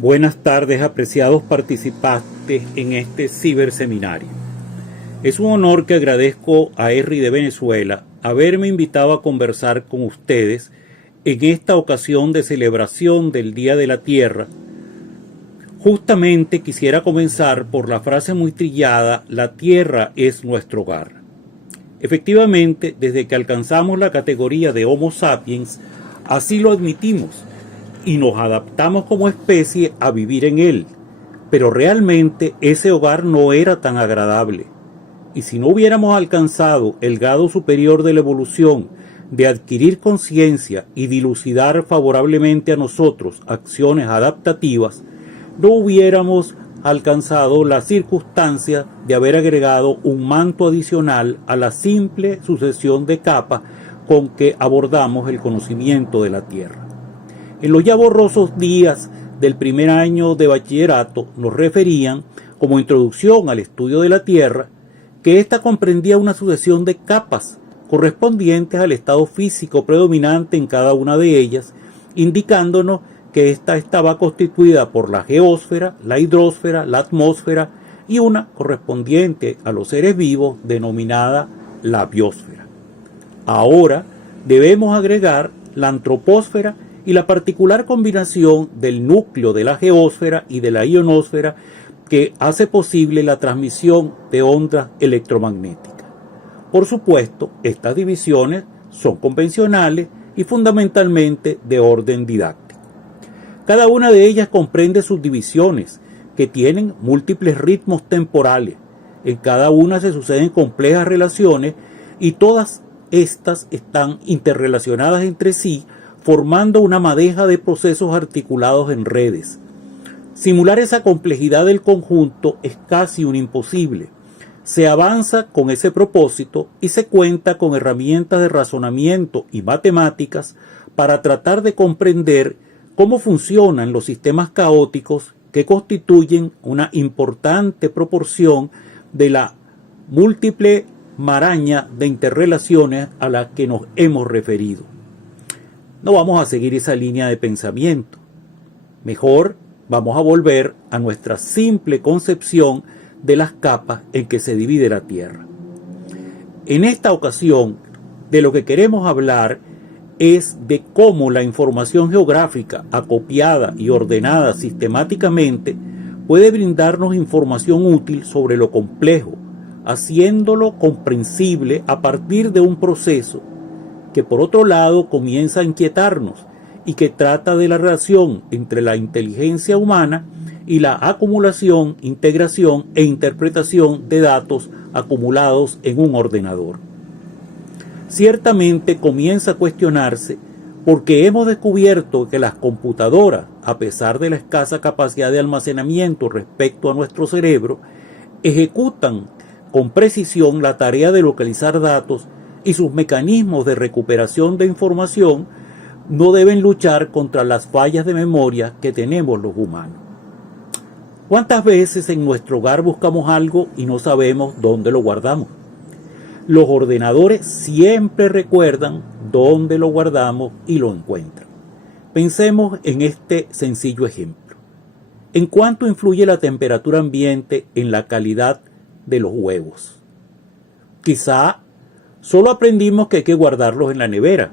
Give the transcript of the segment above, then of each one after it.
Buenas tardes, apreciados participantes en este ciberseminario. Es un honor que agradezco a ERRI de Venezuela haberme invitado a conversar con ustedes en esta ocasión de celebración del Día de la Tierra. Justamente quisiera comenzar por la frase muy trillada: la Tierra es nuestro hogar. Efectivamente, desde que alcanzamos la categoría de Homo sapiens, así lo admitimos y nos adaptamos como especie a vivir en él. Pero realmente ese hogar no era tan agradable. Y si no hubiéramos alcanzado el grado superior de la evolución de adquirir conciencia y dilucidar favorablemente a nosotros acciones adaptativas, no hubiéramos alcanzado la circunstancia de haber agregado un manto adicional a la simple sucesión de capas con que abordamos el conocimiento de la Tierra. En los ya borrosos días del primer año de bachillerato nos referían, como introducción al estudio de la Tierra, que ésta comprendía una sucesión de capas correspondientes al estado físico predominante en cada una de ellas, indicándonos que ésta estaba constituida por la geósfera, la hidrosfera, la atmósfera y una correspondiente a los seres vivos denominada la biosfera. Ahora debemos agregar la antropósfera y la particular combinación del núcleo de la geósfera y de la ionosfera que hace posible la transmisión de ondas electromagnéticas. Por supuesto, estas divisiones son convencionales y fundamentalmente de orden didáctico. Cada una de ellas comprende subdivisiones que tienen múltiples ritmos temporales. En cada una se suceden complejas relaciones y todas estas están interrelacionadas entre sí, formando una madeja de procesos articulados en redes. Simular esa complejidad del conjunto es casi un imposible. Se avanza con ese propósito y se cuenta con herramientas de razonamiento y matemáticas para tratar de comprender cómo funcionan los sistemas caóticos que constituyen una importante proporción de la múltiple maraña de interrelaciones a las que nos hemos referido. No vamos a seguir esa línea de pensamiento. Mejor vamos a volver a nuestra simple concepción de las capas en que se divide la Tierra. En esta ocasión, de lo que queremos hablar es de cómo la información geográfica acopiada y ordenada sistemáticamente puede brindarnos información útil sobre lo complejo, haciéndolo comprensible a partir de un proceso que por otro lado comienza a inquietarnos y que trata de la relación entre la inteligencia humana y la acumulación, integración e interpretación de datos acumulados en un ordenador. Ciertamente comienza a cuestionarse porque hemos descubierto que las computadoras, a pesar de la escasa capacidad de almacenamiento respecto a nuestro cerebro, ejecutan con precisión la tarea de localizar datos y sus mecanismos de recuperación de información no deben luchar contra las fallas de memoria que tenemos los humanos. ¿Cuántas veces en nuestro hogar buscamos algo y no sabemos dónde lo guardamos? Los ordenadores siempre recuerdan dónde lo guardamos y lo encuentran. Pensemos en este sencillo ejemplo. ¿En cuánto influye la temperatura ambiente en la calidad de los huevos? Quizá solo aprendimos que hay que guardarlos en la nevera.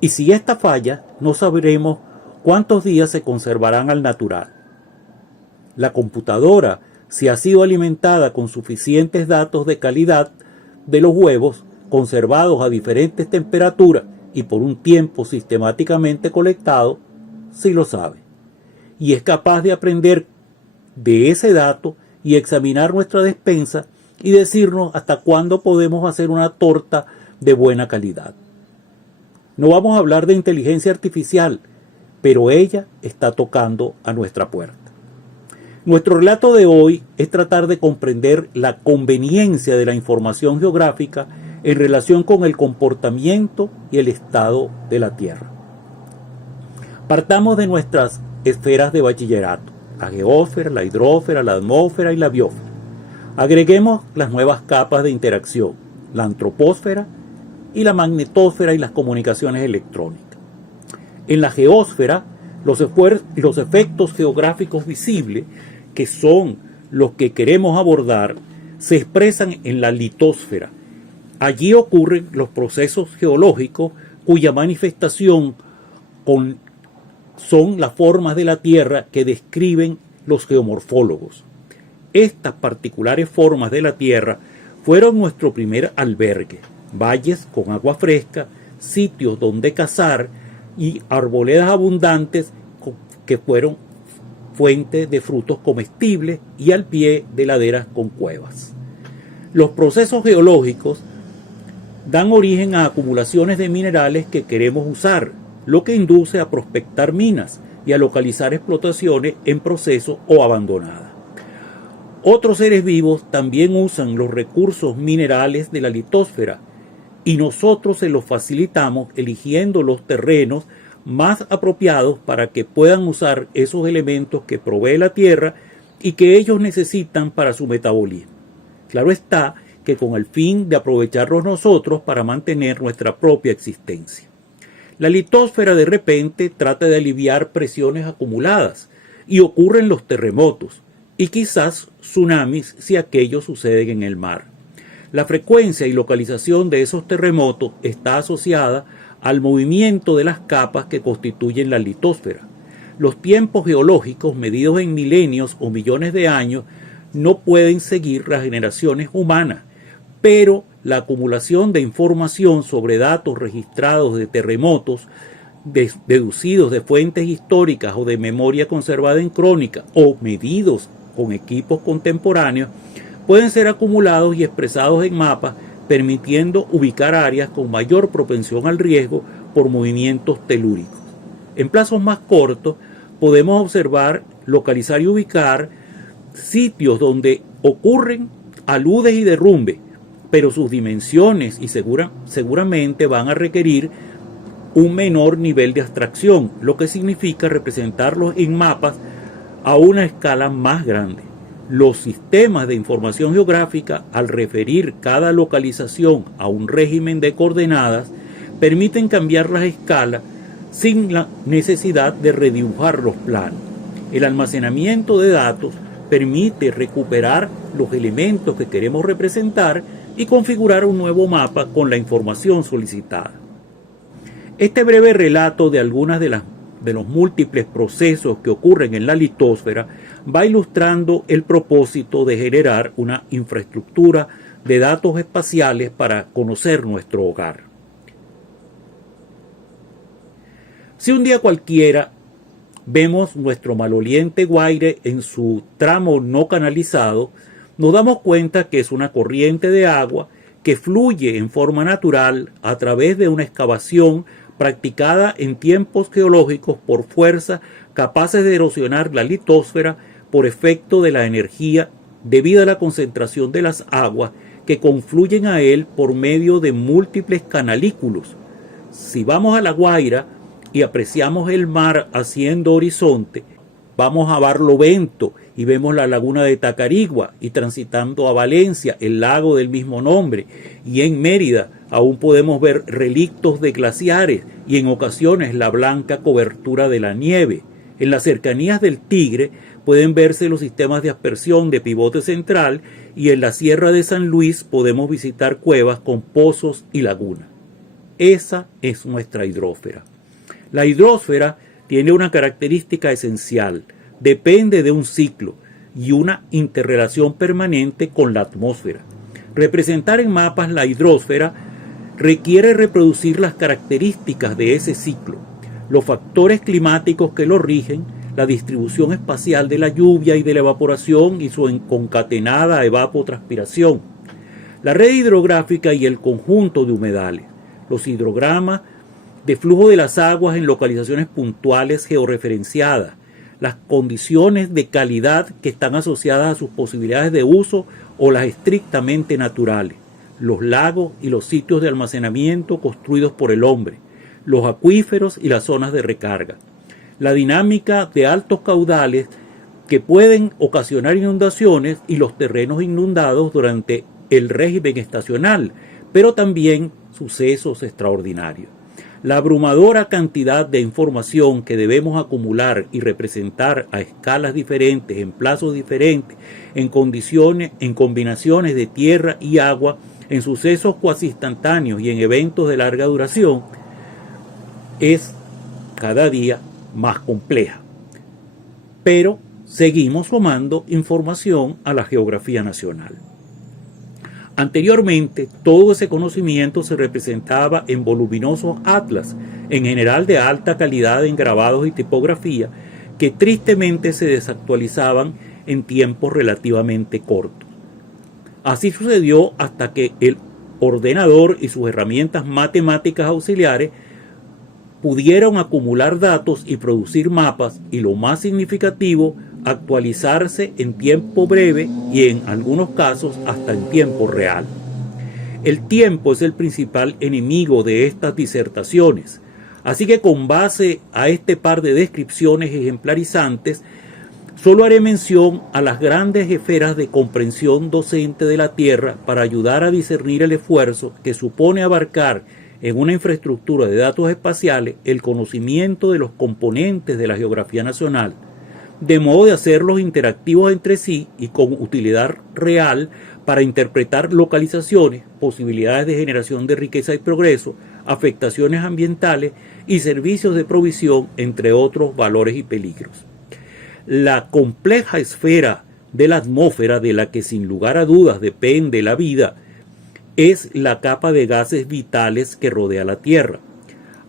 Y si esta falla, no sabremos cuántos días se conservarán al natural. La computadora, si ha sido alimentada con suficientes datos de calidad de los huevos, conservados a diferentes temperaturas y por un tiempo sistemáticamente colectado, sí lo sabe. Y es capaz de aprender de ese dato y examinar nuestra despensa y decirnos hasta cuándo podemos hacer una torta de buena calidad. No vamos a hablar de inteligencia artificial, pero ella está tocando a nuestra puerta. Nuestro relato de hoy es tratar de comprender la conveniencia de la información geográfica en relación con el comportamiento y el estado de la Tierra. Partamos de nuestras esferas de bachillerato: la geósfera, la hidrosfera, la atmósfera y la biosfera. Agreguemos las nuevas capas de interacción, la antropósfera y la magnetosfera y las comunicaciones electrónicas. En la geósfera Los efectos geográficos visibles, que son los que queremos abordar, se expresan en la litosfera. Allí ocurren los procesos geológicos cuya manifestación son las formas de la Tierra que describen los geomorfólogos. Estas particulares formas de la Tierra fueron nuestro primer albergue: valles con agua fresca, sitios donde cazar y arboledas abundantes que fueron fuentes de frutos comestibles, y al pie de laderas con cuevas. Los procesos geológicos dan origen a acumulaciones de minerales que queremos usar, lo que induce a prospectar minas y a localizar explotaciones en proceso o abandonadas. Otros seres vivos también usan los recursos minerales de la litosfera, y nosotros se los facilitamos eligiendo los terrenos más apropiados para que puedan usar esos elementos que provee la Tierra y que ellos necesitan para su metabolismo. Claro está que con el fin de aprovecharlos nosotros para mantener nuestra propia existencia. La litosfera de repente trata de aliviar presiones acumuladas y ocurren los terremotos y quizás tsunamis si aquellos suceden en el mar. La frecuencia y localización de esos terremotos está asociada al movimiento de las capas que constituyen la litosfera. Los tiempos geológicos, medidos en milenios o millones de años, no pueden seguir las generaciones humanas, pero la acumulación de información sobre datos registrados de terremotos, deducidos de fuentes históricas o de memoria conservada en crónica o medidos con equipos contemporáneos, pueden ser acumulados y expresados en mapas, permitiendo ubicar áreas con mayor propensión al riesgo por movimientos telúricos. En plazos más cortos, podemos observar, localizar y ubicar sitios donde ocurren aludes y derrumbes, pero sus dimensiones y seguramente van a requerir un menor nivel de abstracción, lo que significa representarlos en mapas a una escala más grande. Los sistemas de información geográfica, al referir cada localización a un régimen de coordenadas, permiten cambiar las escalas sin la necesidad de redibujar los planos. El almacenamiento de datos permite recuperar los elementos que queremos representar y configurar un nuevo mapa con la información solicitada. Este breve relato de algunas de los múltiples procesos que ocurren en la litosfera va ilustrando el propósito de generar una infraestructura de datos espaciales para conocer nuestro hogar. Si un día cualquiera vemos nuestro maloliente Guaire en su tramo no canalizado, nos damos cuenta que es una corriente de agua que fluye en forma natural a través de una excavación practicada en tiempos geológicos por fuerzas capaces de erosionar la litosfera por efecto de la energía debido a la concentración de las aguas que confluyen a él por medio de múltiples canalículos. Si vamos a La Guaira y apreciamos el mar haciendo horizonte, vamos a Barlovento y vemos la laguna de Tacarigua, y transitando a Valencia, el lago del mismo nombre, y en Mérida aún podemos ver relictos de glaciares y en ocasiones la blanca cobertura de la nieve. En las cercanías del Tigre pueden verse los sistemas de aspersión de Pivote Central, y en la Sierra de San Luis podemos visitar cuevas con pozos y lagunas. Esa es nuestra hidrósfera. La hidrósfera tiene una característica esencial: depende de un ciclo y una interrelación permanente con la atmósfera. Representar en mapas la hidrósfera requiere reproducir las características de ese ciclo, los factores climáticos que lo rigen, la distribución espacial de la lluvia y de la evaporación y su concatenada evapotranspiración, la red hidrográfica y el conjunto de humedales, los hidrogramas de flujo de las aguas en localizaciones puntuales georreferenciadas, las condiciones de calidad que están asociadas a sus posibilidades de uso o las estrictamente naturales, los lagos y los sitios de almacenamiento construidos por el hombre, los acuíferos y las zonas de recarga, la dinámica de altos caudales que pueden ocasionar inundaciones y los terrenos inundados durante el régimen estacional, pero también sucesos extraordinarios. La abrumadora cantidad de información que debemos acumular y representar a escalas diferentes, en plazos diferentes, en combinaciones de tierra y agua, en sucesos cuasi instantáneos y en eventos de larga duración, es cada día más compleja. Pero seguimos sumando información a la geografía nacional. Anteriormente, todo ese conocimiento se representaba en voluminosos atlas, en general de alta calidad en grabados y tipografía, que tristemente se desactualizaban en tiempos relativamente cortos. Así sucedió hasta que el ordenador y sus herramientas matemáticas auxiliares pudieron acumular datos y producir mapas, y lo más significativo, actualizarse en tiempo breve y en algunos casos hasta en tiempo real. El tiempo es el principal enemigo de estas disertaciones, así que con base a este par de descripciones ejemplarizantes, solo haré mención a las grandes esferas de comprensión docente de la Tierra para ayudar a discernir el esfuerzo que supone abarcar en una infraestructura de datos espaciales el conocimiento de los componentes de la geografía nacional, de modo de hacerlos interactivos entre sí y con utilidad real para interpretar localizaciones, posibilidades de generación de riqueza y progreso, afectaciones ambientales y servicios de provisión, entre otros valores y peligros. La compleja esfera de la atmósfera, de la que sin lugar a dudas depende la vida, es la capa de gases vitales que rodea la Tierra.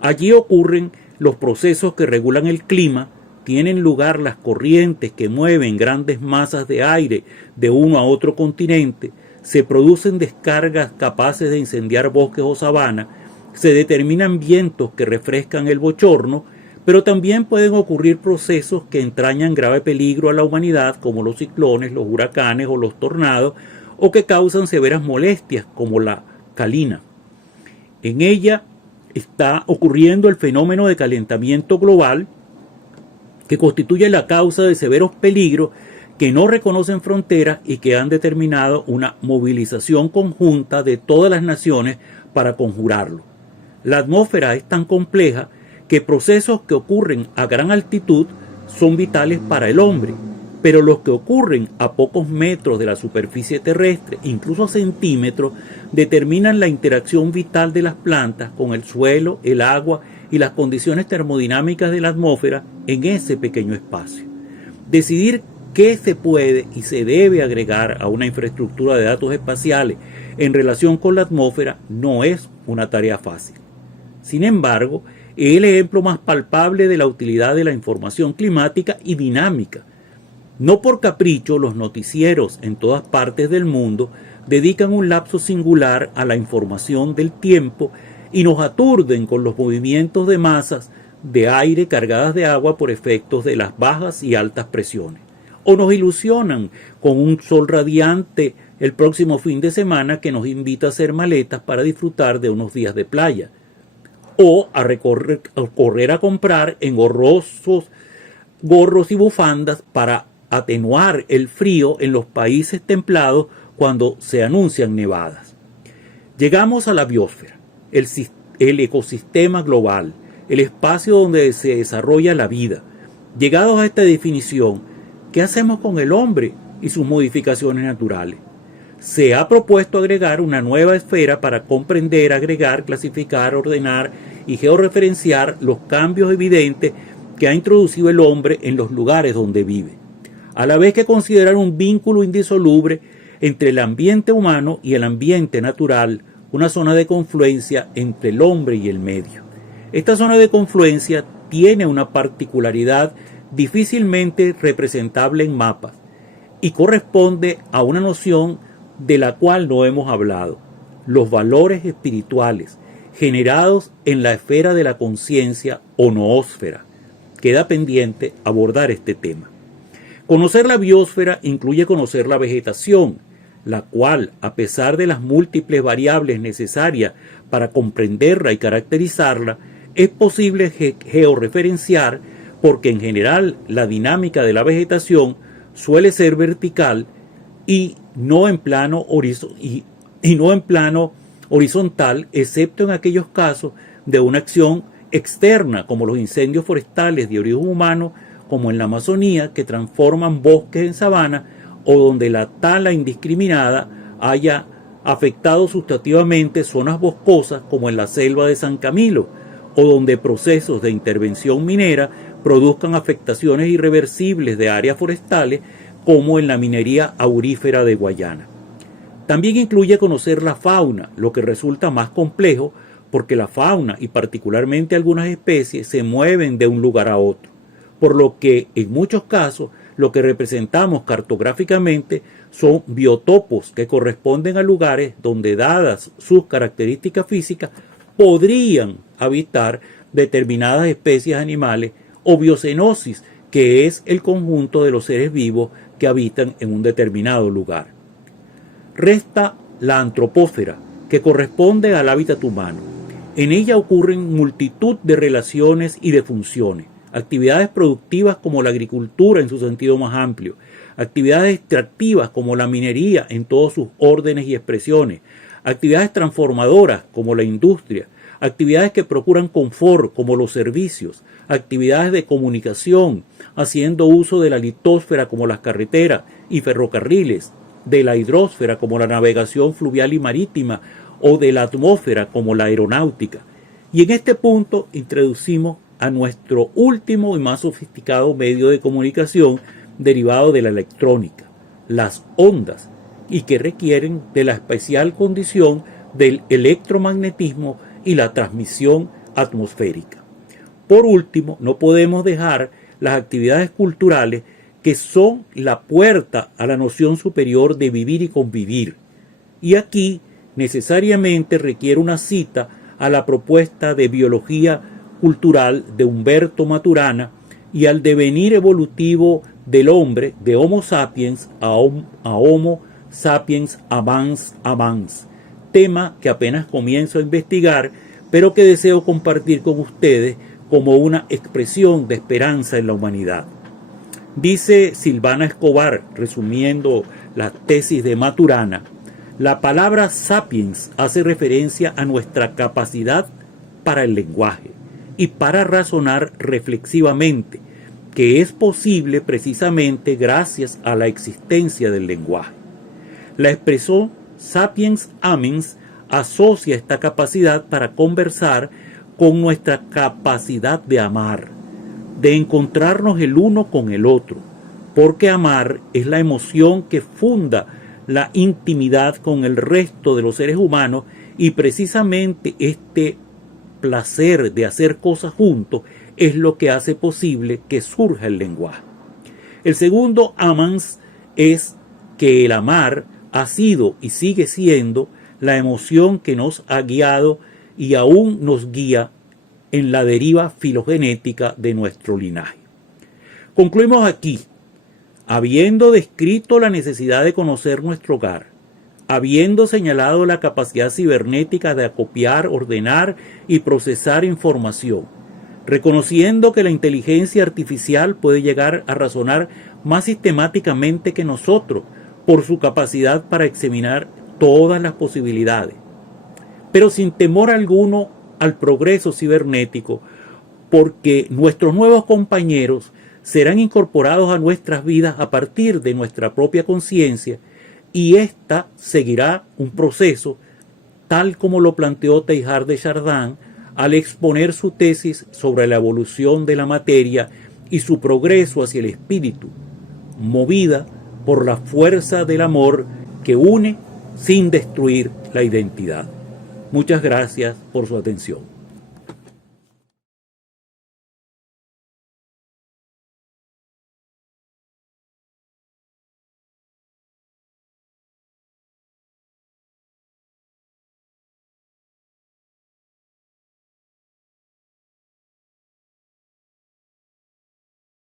Allí ocurren los procesos que regulan el clima, tienen lugar las corrientes que mueven grandes masas de aire de uno a otro continente, se producen descargas capaces de incendiar bosques o sabanas, se determinan vientos que refrescan el bochorno, pero también pueden ocurrir procesos que entrañan grave peligro a la humanidad, como los ciclones, los huracanes o los tornados, o que causan severas molestias, como la calina. En ella está ocurriendo el fenómeno de calentamiento global, que constituye la causa de severos peligros que no reconocen fronteras y que han determinado una movilización conjunta de todas las naciones para conjurarlo. La atmósfera es tan compleja que procesos que ocurren a gran altitud son vitales para el hombre, pero los que ocurren a pocos metros de la superficie terrestre, incluso a centímetros, determinan la interacción vital de las plantas con el suelo, el agua y las condiciones termodinámicas de la atmósfera en ese pequeño espacio. Decidir qué se puede y se debe agregar a una infraestructura de datos espaciales en relación con la atmósfera no es una tarea fácil. Sin embargo, es el ejemplo más palpable de la utilidad de la información climática y dinámica. No por capricho, los noticieros en todas partes del mundo dedican un lapso singular a la información del tiempo y nos aturden con los movimientos de masas de aire cargadas de agua por efectos de las bajas y altas presiones. O nos ilusionan con un sol radiante el próximo fin de semana que nos invita a hacer maletas para disfrutar de unos días de playa. O a correr a comprar engorrosos gorros y bufandas para atenuar el frío en los países templados cuando se anuncian nevadas. Llegamos a la biosfera, el ecosistema global, el espacio donde se desarrolla la vida. Llegados a esta definición, ¿qué hacemos con el hombre y sus modificaciones naturales? Se ha propuesto agregar una nueva esfera para comprender, agregar, clasificar, ordenar y georreferenciar los cambios evidentes que ha introducido el hombre en los lugares donde vive, a la vez que considerar un vínculo indisoluble entre el ambiente humano y el ambiente natural, una zona de confluencia entre el hombre y el medio. Esta zona de confluencia tiene una particularidad difícilmente representable en mapas y corresponde a una noción de la cual no hemos hablado: los valores espirituales generados en la esfera de la conciencia o noósfera. Queda pendiente abordar este tema. Conocer la biosfera incluye conocer la vegetación, la cual, a pesar de las múltiples variables necesarias para comprenderla y caracterizarla, es posible georreferenciar porque en general la dinámica de la vegetación suele ser vertical y no en plano horizontal, excepto en aquellos casos de una acción externa, como los incendios forestales de origen humano, como en la Amazonía, que transforman bosques en sabana, o donde la tala indiscriminada haya afectado sustantivamente zonas boscosas, como en la selva de San Camilo, o donde procesos de intervención minera produzcan afectaciones irreversibles de áreas forestales, como en la minería aurífera de Guayana. También incluye conocer la fauna, lo que resulta más complejo porque la fauna y particularmente algunas especies se mueven de un lugar a otro, por lo que en muchos casos lo que representamos cartográficamente son biotopos que corresponden a lugares donde, dadas sus características físicas, podrían habitar determinadas especies animales, o biocenosis, que es el conjunto de los seres vivos que habitan en un determinado lugar. Resta la antropósfera, que corresponde al hábitat humano. En ella ocurren multitud de relaciones y de funciones, actividades productivas como la agricultura en su sentido más amplio, actividades extractivas como la minería en todos sus órdenes y expresiones, actividades transformadoras como la industria, actividades que procuran confort como los servicios, actividades de comunicación, haciendo uso de la litósfera como las carreteras y ferrocarriles, de la hidrósfera como la navegación fluvial y marítima, o de la atmósfera como la aeronáutica. Y en este punto introducimos a nuestro último y más sofisticado medio de comunicación derivado de la electrónica, las ondas, y que requieren de la especial condición del electromagnetismo y la transmisión atmosférica. Por último, no podemos dejar las actividades culturales, que son la puerta a la noción superior de vivir y convivir. Y aquí necesariamente requiere una cita a la propuesta de biología cultural de Humberto Maturana y al devenir evolutivo del hombre, de Homo sapiens a Homo sapiens avans avans, tema que apenas comienzo a investigar, pero que deseo compartir con ustedes como una expresión de esperanza en la humanidad. Dice Silvana Escobar, resumiendo la tesis de Maturana, la palabra sapiens hace referencia a nuestra capacidad para el lenguaje y para razonar reflexivamente, que es posible precisamente gracias a la existencia del lenguaje. La expresión sapiens amens asocia esta capacidad para conversar con nuestra capacidad de amar, de encontrarnos el uno con el otro, porque amar es la emoción que funda la intimidad con el resto de los seres humanos, y precisamente este placer de hacer cosas juntos es lo que hace posible que surja el lenguaje. El segundo amans es que el amar ha sido y sigue siendo la emoción que nos ha guiado y aún nos guía en la deriva filogenética de nuestro linaje. Concluimos aquí, habiendo descrito la necesidad de conocer nuestro hogar, habiendo señalado la capacidad cibernética de acopiar, ordenar y procesar información, reconociendo que la inteligencia artificial puede llegar a razonar más sistemáticamente que nosotros por su capacidad para examinar todas las posibilidades, pero sin temor alguno al progreso cibernético, porque nuestros nuevos compañeros serán incorporados a nuestras vidas a partir de nuestra propia conciencia, y ésta seguirá un proceso tal como lo planteó Teilhard de Chardin al exponer su tesis sobre la evolución de la materia y su progreso hacia el espíritu, movida por la fuerza del amor que une sin destruir la identidad. Muchas gracias por su atención.